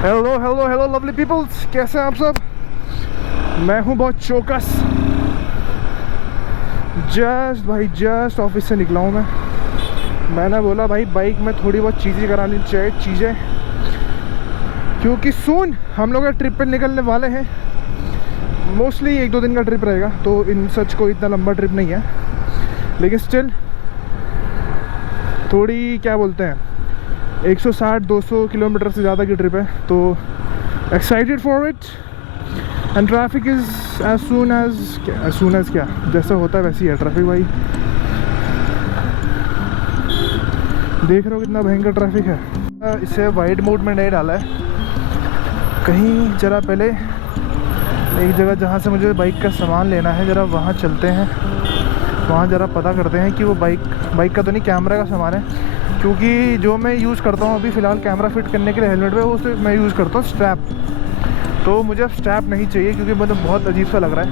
Hello hello hello lovely peoples, कैसे हैं आप सब। मैं हूं बहुत चौकस। जस्ट ऑफिस से निकला हूं मैंने बोला भाई बाइक में थोड़ी बहुत चीज़ें करानी चाहिए चीज़ें, क्योंकि सून हम लोग ट्रिप पे निकलने वाले हैं। मोस्टली 1-2 दिन का ट्रिप रहेगा, तो इन सच कोई इतना लंबा ट्रिप नहीं है, लेकिन स्टिल थोड़ी क्या बोलते हैं 160-200 किलोमीटर से ज़्यादा की ट्रिप है, तो excited for it. And traffic is as soon as क्या जैसा होता है वैसे ही है ट्रैफिक भाई। देख रहे हो कितना भयंकर ट्रैफिक है। इसे वाइड मोड में नहीं डाला है, कहीं ज़रा पहले एक जगह जहाँ से मुझे बाइक का सामान लेना है ज़रा वहाँ चलते हैं, वहाँ ज़रा पता करते हैं कि वो बाइक का तो नहीं कैमरा का सामान है, क्योंकि जो मैं यूज़ करता हूँ अभी फ़िलहाल कैमरा फिट करने के लिए हेलमेट पे, वो मैं यूज़ करता हूँ स्ट्रैप। तो मुझे अब स्ट्रैप नहीं चाहिए क्योंकि मुझे बहुत अजीब सा लग रहा है,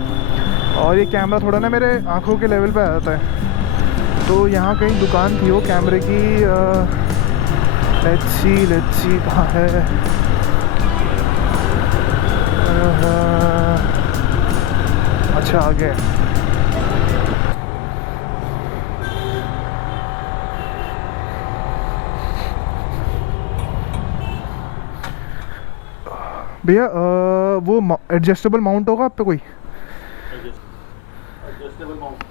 और ये कैमरा थोड़ा ना मेरे आँखों के लेवल पे आ जाता है। तो यहाँ कहीं दुकान थी वो कैमरे की। लेट्स सी कहाँ है। अच्छा आगे भैया, वो एडजस्टेबल माउंट होगा आप पे कोई? एडजस्टेबल माउंट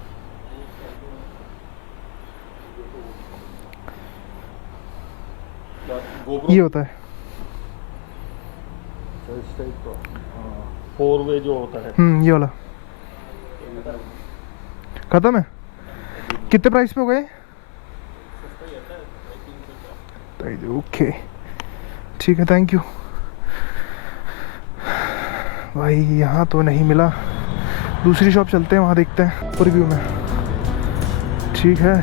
ये होता है इस टाइप का 4 वे जो होता है। ये वाला खत्म है। कितने प्राइस पे हो गए? ओके ठीक है, थैंक यू भाई। यहाँ तो नहीं मिला, दूसरी शॉप चलते हैं, वहाँ देखते हैं प्रीव्यू में। ठीक है,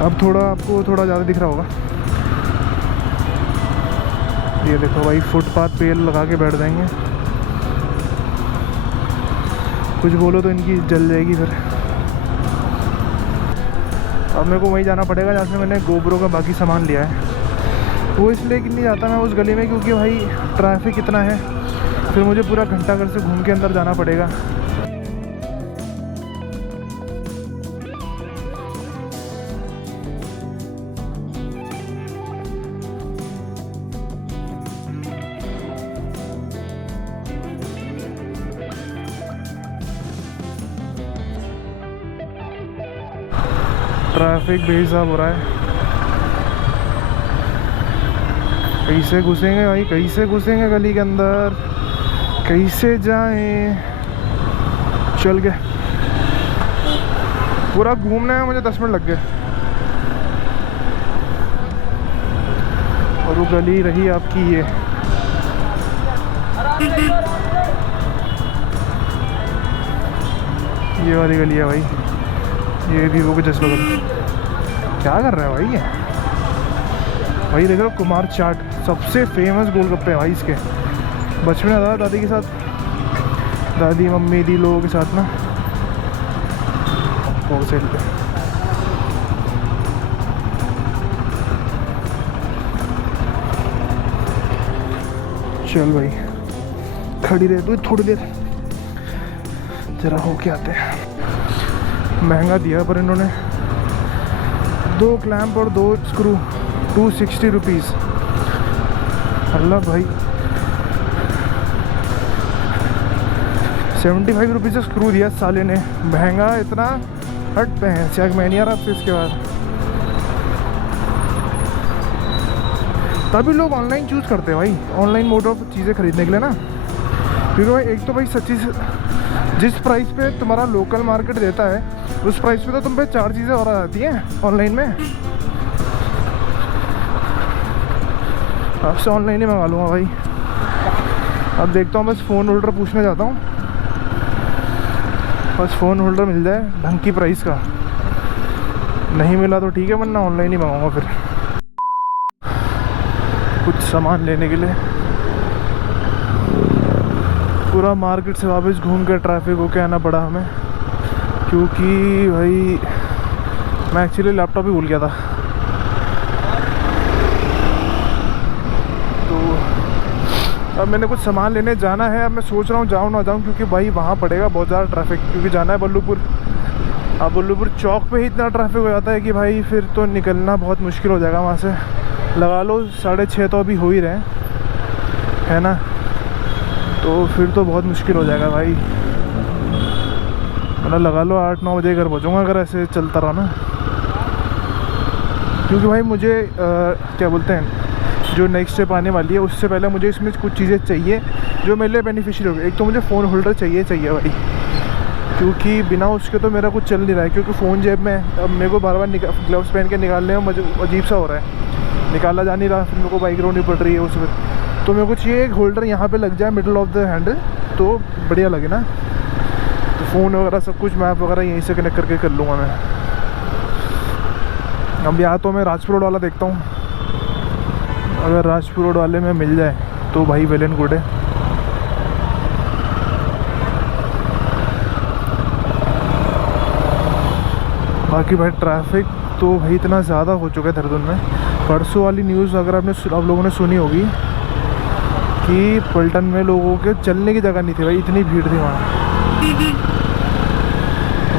अब थोड़ा आपको थोड़ा ज़्यादा दिख रहा होगा। ये देखो भाई, फुटपाथ पे लगा के बैठ जाएंगे, कुछ बोलो तो इनकी जल जाएगी फिर। अब मेरे को वहीं जाना पड़ेगा जहाँ से मैंने गोप्रो का बाकी सामान लिया है। वो इसलिए कि नहीं जाता मैं उस गली में, क्योंकि भाई ट्रैफिक इतना है, फिर मुझे पूरा घंटाघर से घूम के अंदर जाना पड़ेगा। ट्रैफिक बेहिसाब हो रहा है। कैसे घुसेंगे भाई, कैसे घुसेंगे गली के अंदर, कैसे जाएं? चल गए, पूरा घूमने में मुझे 10 मिनट लग गए, और वो गली रही आपकी ये वाली गली है भाई। ये भी वो जस्ट बगल। क्या कर रहा है भाई ये? भाई देख रहे हो, कुमार चाट सबसे फेमस गोलगप्पे हैं भाई इसके। बचपन में था दादी के साथ, दादी मम्मी दी लोगों के साथ ना होलसेल पे। चल भाई खड़ी रहे तू थोड़ी देर, जरा होके आते हैं। महंगा दिया पर इन्होंने, 2 क्लैंप और 2 स्क्रू 260 रुपीज़। अल्लाह भाई 75 रुपीज़ से स्क्रू दिया साले ने, महंगा इतना। हट पे हैं क्या, मैं नहीं आ रहा आपसे इसके बाद। तभी लोग ऑनलाइन चूज़ करते हैं भाई, ऑनलाइन मोड ऑफ चीज़ें खरीदने के लिए ना, क्योंकि भाई एक तो भाई सच्ची जिस प्राइस पे तुम्हारा लोकल मार्केट देता है उस प्राइस पे तो तुम पे 4 चीज़ें और आ जाती हैं ऑनलाइन में। आपसे ऑनलाइन ही मंगा लूँगा भाई। अब देखता हूँ, बस फ़ोन होल्डर पूछने जाता हूँ, बस फ़ोन होल्डर मिल जाए ढंग की प्राइस का। नहीं मिला तो ठीक है, वरना ऑनलाइन ही मंगाऊँगा फिर कुछ सामान लेने के लिए। पूरा मार्केट से वापस घूम कर ट्रैफिक होके आना पड़ा हमें, क्योंकि भाई मैं एक्चुअली लैपटॉप ही भूल गया था। अब मैंने कुछ सामान लेने जाना है, अब मैं सोच रहा हूँ जाऊँ ना जाऊँ, क्योंकि भाई वहाँ पड़ेगा बहुत ज़्यादा ट्रैफिक, क्योंकि जाना है बल्लूपुर। अब बल्लूपुर चौक पे ही इतना ट्रैफिक हो जाता है कि भाई फिर तो निकलना बहुत मुश्किल हो जाएगा वहाँ से। लगा लो 6:30 तो अभी हो ही रहे हैं, है ना, तो फिर तो बहुत मुश्किल हो जाएगा भाई। मतलब लगा लो 8-9 बजे घर पहुँचूँगा अगर ऐसे चलता रहा ना, क्योंकि भाई मुझे क्या बोलते हैं, जो नेक्स्ट स्टेप आने वाली है उससे पहले मुझे इसमें कुछ चीज़ें चाहिए जो मेरे लिए बेनिफिशियल होगी। एक तो मुझे फ़ोन होल्डर चाहिए भाई, क्योंकि बिना उसके तो मेरा कुछ चल नहीं रहा है, क्योंकि फ़ोन जेब में, अब मेरे को बार बार ग्लव्स पहन के निकालने में मुझे अजीब सा हो रहा है, निकाला जा नहीं रहा, फिर मेरे को बाइक रोनी पड़ रही है उसमें। तो मेरे को चाहिए एक होल्डर यहाँ पे लग जाए मिडल ऑफ द हैंडल, तो बढ़िया लगे ना। तो फ़ोन वगैरह सब कुछ मैप वगैरह यहीं से कनेक्ट करके कर लूँगा मैं। अब या तो मैं राजपुर रोड वाला देखता हूँ, अगर राजपुर रोड वाले में मिल जाए तो भाई वेल एंड गुड है। बाकी भाई ट्रैफिक तो भाई इतना ज़्यादा हो चुका है देहरादून में। परसों वाली न्यूज़ अगर आप लोगों ने सुनी होगी कि पलटन में लोगों के चलने की जगह नहीं थी भाई, इतनी भीड़ थी वहाँ।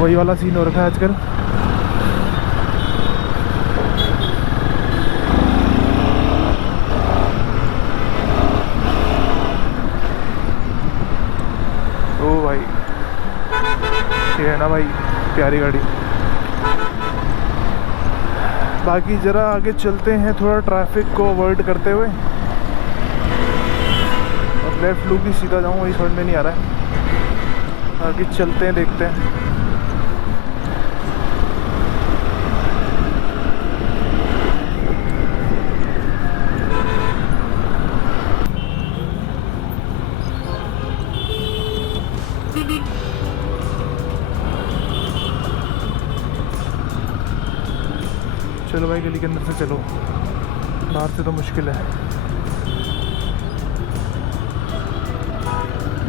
वही वाला सीन हो रखा है आजकल। ओ भाई ये है ना भाई प्यारी गाड़ी। बाकी ज़रा आगे चलते हैं थोड़ा ट्रैफिक को अवॉइड करते हुए। अब लेफ्ट लूप भी सीधा जाऊँ वही समझ में नहीं आ रहा है। आगे चलते हैं, देखते हैं। चलो भाई गली के अंदर से चलो, बाहर से तो मुश्किल है।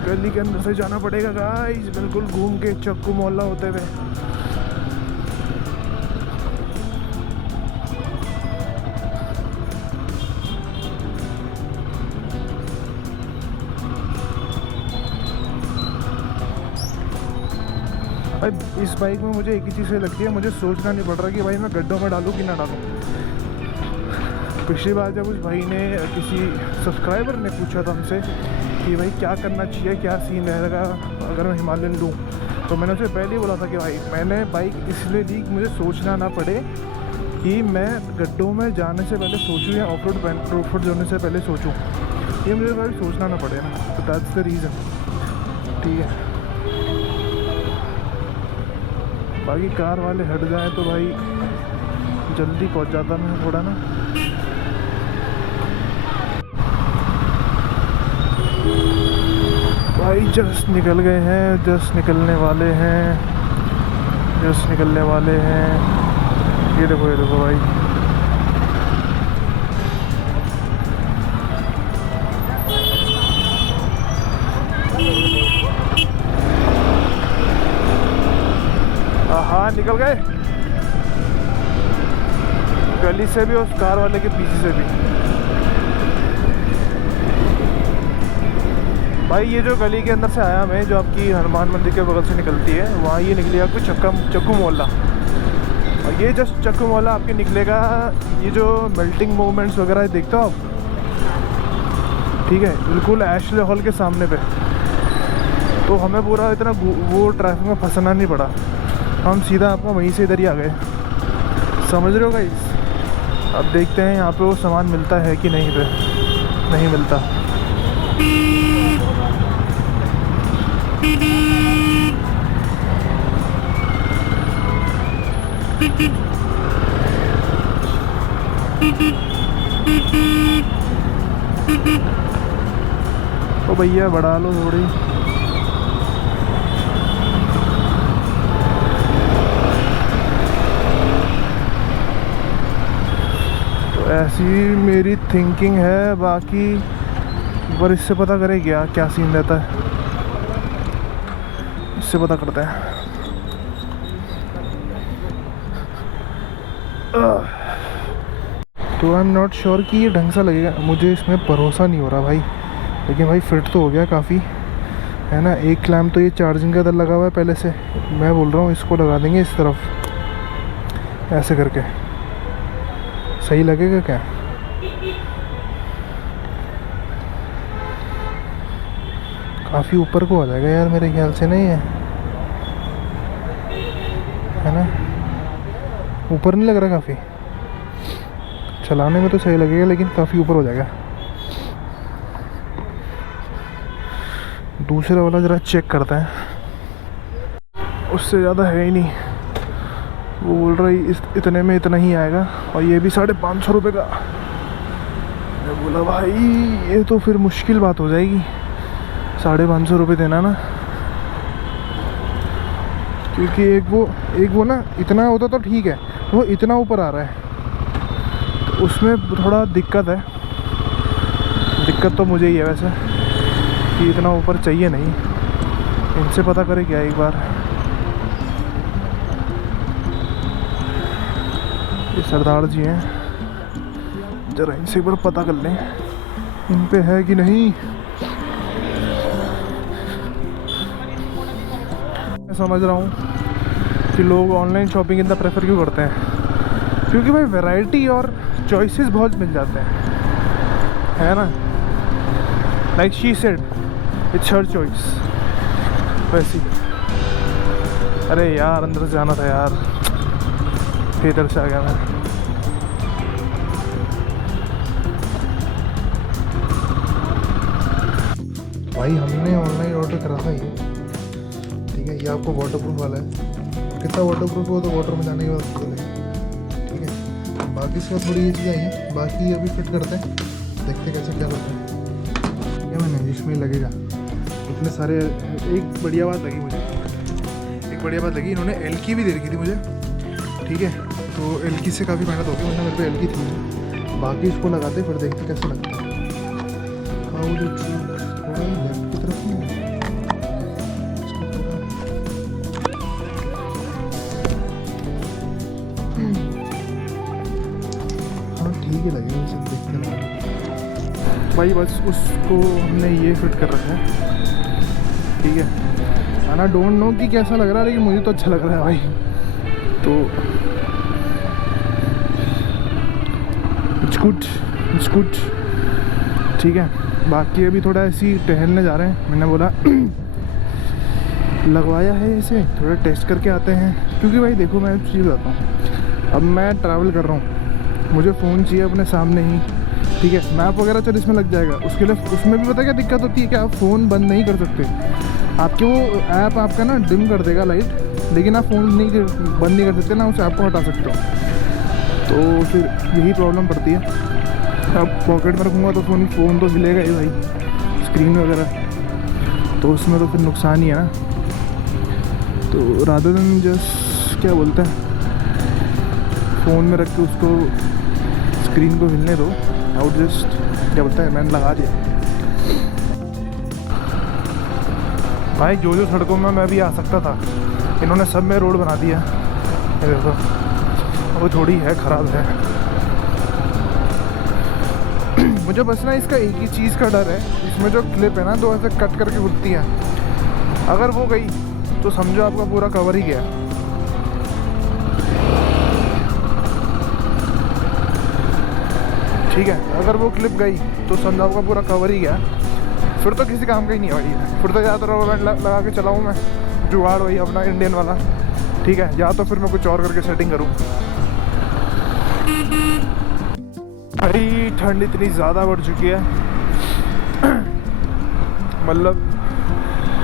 गली के अंदर से जाना पड़ेगा गाइस, बिल्कुल घूम के चक्कू मोहल्ला होते हुए। भाई इस बाइक में मुझे एक ही चीज़ लगती है, मुझे सोचना नहीं पड़ रहा कि भाई मैं गड्ढों में डालूँ कि ना डालूँ। पिछली बार जब उस भाई ने, किसी सब्सक्राइबर ने पूछा था हमसे कि भाई क्या करना चाहिए, क्या सीन रहेगा अगर मैं हिमालयन लूँ, तो मैंने उसे पहले ही बोला था कि भाई मैंने बाइक इसलिए ली कि मुझे सोचना ना पड़े कि मैं गड्ढों में जाने से पहले सोचूं या ऑफ रोड जाने से पहले सोचूं, ये मुझे भाई सोचना ना पड़े ना, तो दैट्स द रीज़न। ठीक है, बाकी कार वाले हट जाए तो भाई जल्दी पहुंच जाता मैं थोड़ा ना। भाई जस्ट निकल गए हैं, जस्ट निकलने वाले हैं, जस्ट निकलने वाले हैं। ये देखो भाई, हाँ निकल गए, गली से भी, उस कार वाले के पीछे से भी। भाई ये जो गली के अंदर से आया मैं, जो आपकी हनुमान मंदिर के बगल से निकलती है, वहाँ ये निकली आपको चक्कू मोहल्ला। और ये जस्ट चक्कू मोहल्ला आपके निकलेगा, ये जो मेल्टिंग मोमेंट्स वगैरह देखते हो आप, ठीक है, बिल्कुल एशले हॉल के सामने पे। तो हमें पूरा इतना वो ट्रैफिक में फंसना नहीं पड़ा, हम सीधा आपका वहीं से इधर ही आ गए। समझ रहे हो गाइस? अब देखते हैं यहाँ पे वो सामान मिलता है कि नहीं, पे नहीं मिलता। तो भैया बढ़ा लो थोड़ी। ऐसी मेरी थिंकिंग है, बाकी पर इससे पता करें क्या सीन रहता है, इससे पता करते हैं। तो आई एम नॉट श्योर कि ये ढंग सा लगेगा, मुझे इसमें भरोसा नहीं हो रहा भाई। लेकिन भाई फिट तो हो गया काफ़ी, है ना। एक क्लैम्प तो ये चार्जिंग का इधर लगा हुआ है पहले से, मैं बोल रहा हूँ इसको लगा देंगे इस तरफ ऐसे करके, सही लगेगा क्या? काफ़ी ऊपर को आ जाएगा यार मेरे ख्याल से, नहीं है ना? ऊपर नहीं लग रहा काफ़ी? चलाने में तो सही लगेगा लेकिन काफ़ी ऊपर हो जाएगा। दूसरा वाला ज़रा चेक करते हैं, उससे ज़्यादा है ही नहीं। वो बोल रहा है इतने में इतना ही आएगा, और ये भी 550 रुपये का। मैं बोला भाई ये तो फिर मुश्किल बात हो जाएगी 550 रुपये देना ना, क्योंकि एक वो ना इतना होता तो ठीक है, वो इतना ऊपर आ रहा है तो उसमें थोड़ा दिक्कत है। दिक्कत तो मुझे ही है वैसे कि इतना ऊपर चाहिए नहीं। इनसे पता करें क्या एक बार, ये सरदार जी हैं, ज़रा इनसे एक बार पता कर लें इन पे है कि नहीं। मैं समझ रहा हूँ कि लोग ऑनलाइन शॉपिंग इतना प्रेफर क्यों करते हैं, क्योंकि भाई वैरायटी और चॉइसेस बहुत मिल जाते हैं, है ना। Like she said it's her choice. वैसी अरे यार अंदर से जाना था यार, फिर इधर से आ गया मैं। भाई हमने ऑनलाइन ऑर्डर करा था ये, ठीक है। ये आपको वाटरप्रूफ वाला है, कितना वाटरप्रूफ हो तो वाटर में जाने के बाद खोलेगा, ठीक है। बाकी इसका थोड़ी ये चीज़ आई है, बाकी अभी फिट करते हैं, देखते हैं कैसे क्या लगता है। क्या मैंने इसमें लगेगा इतने सारे। एक बढ़िया बात लगी मुझे, इन्होंने एल भी दे रखी थी मुझे, ठीक है। तो एल से काफ़ी मेहनत होगी, वरना मेरे पे एल थी। बाकी इसको लगाते फिर देखते कैसा लगता है। थोड़ा ही लेफ्ट की तरफ नहीं है, हाँ ठीक है लगेगा, सब देखते हैं भाई। बस उसको हमने ये फिट कर रखा है, ठीक है। आई डोंट नो कि कैसा लग रहा है, लेकिन मुझे तो अच्छा लग रहा है भाई। तो इट्स गुड, ठीक है। बाकी अभी थोड़ा ऐसी टहलने जा रहे हैं, मैंने बोला लगवाया है इसे, थोड़ा टेस्ट करके आते हैं। क्योंकि भाई देखो मैं एक चीज़ बताता हूँ, अब मैं ट्रैवल कर रहा हूँ, मुझे फ़ोन चाहिए अपने सामने ही, ठीक है। मैप वगैरह चल इसमें लग जाएगा, उसके लिए उसमें भी पता क्या दिक्कत होती है कि आप फ़ोन बंद नहीं कर सकते। आपके वो ऐप आपका ना डिम कर देगा लाइट, लेकिन आप फ़ोन नहीं बंद नहीं कर सकते ना, उस ऐप को हटा सकते हो। तो फिर यही प्रॉब्लम पड़ती है। अब पॉकेट में रखूँगा तो फ़ोन तो हिलेगा ही भाई, स्क्रीन वगैरह, तो उसमें तो फिर नुकसान ही है ना। तो रादर देन जस्ट क्या बोलते हैं, फ़ोन में रख के उसको स्क्रीन को हिलने दो, आउट जस्ट क्या बोलता है, मैंने लगा दिया भाई। जो सड़कों में मैं भी आ सकता था, इन्होंने सब में रोड बना दिया। ये देखो वो थोड़ी है, ख़राब है। मुझे बस ना इसका एक ही चीज़ का डर है, इसमें जो क्लिप है ना तो ऐसे कट करके घुटती है, अगर वो गई तो समझो आपका पूरा कवर ही गया। ठीक है, अगर वो क्लिप गई तो समझो आपका पूरा कवर ही गया, फिर तो किसी काम का ही नहीं है भाई। फिर तो या तो रबर बैंड लगा के चलाऊँ मैं, जुगाड़ वही अपना इंडियन वाला, ठीक है, या तो फिर मैं कुछ और करके सेटिंग करूँ। भाई ठंड इतनी ज़्यादा बढ़ चुकी है, मतलब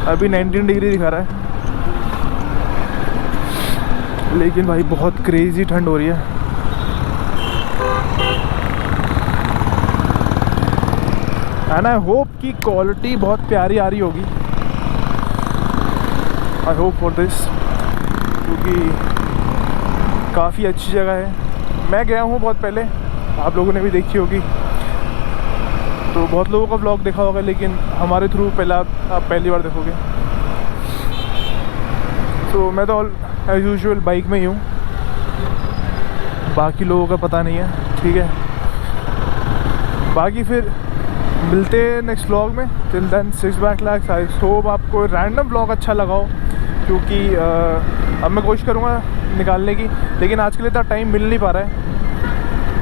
अभी 19 डिग्री दिखा रहा है, लेकिन भाई बहुत क्रेज़ी ठंड हो रही है। एंड आई होप कि क्वालिटी बहुत प्यारी आ रही होगी, आई होप फॉर दिस, क्योंकि काफ़ी अच्छी जगह है। मैं गया हूँ बहुत पहले, आप लोगों ने भी देखी होगी, तो बहुत लोगों का व्लॉग देखा होगा, लेकिन हमारे थ्रू आप पहली बार देखोगे। तो मैं तो एज यूजुअल बाइक में ही हूँ, बाकी लोगों का पता नहीं है, ठीक है। बाकी फिर मिलते हैं नेक्स्ट व्लॉग में। Till then 6 back relax. I hope आपको रैंडम व्लॉग अच्छा लगा हो, क्योंकि अब मैं कोशिश करूँगा निकालने की, लेकिन आज के लिए इतना टाइम मिल नहीं पा रहा है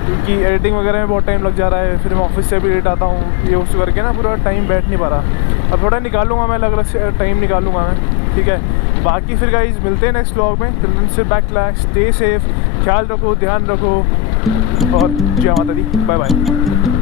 क्योंकि एडिटिंग वगैरह में बहुत टाइम लग जा रहा है। फिर मैं ऑफिस से भी लेट आता हूँ, ये उस करके ना पूरा टाइम बैठ नहीं पा रहा। अब थोड़ा निकालूंगा मैं, अलग अलग टाइम निकालूंगा मैं, ठीक है। बाकी फिर गाइस मिलते हैं नेक्स्ट व्लॉग में। Till then sit back relax, stay safe, ख्याल रखो, ध्यान रखो और जय माता दी, बाय बाय।